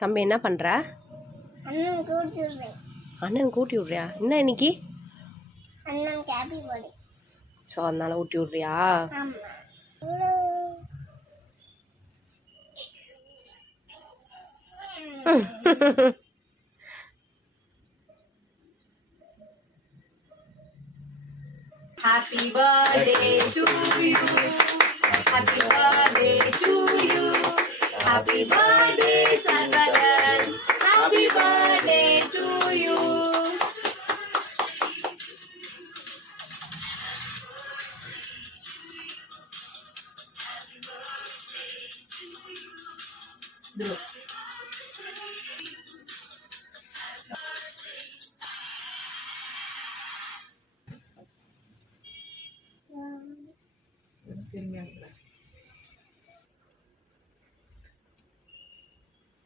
தம்பி என்ன பண்ணுற? அண்ணன் கூட்டி விட்றியா? என்ன இன்னைக்கு ஸோ அதனால ஊட்டி விட்றியா? Happy birthday to you. Happy birthday to you. Happy birthday, son.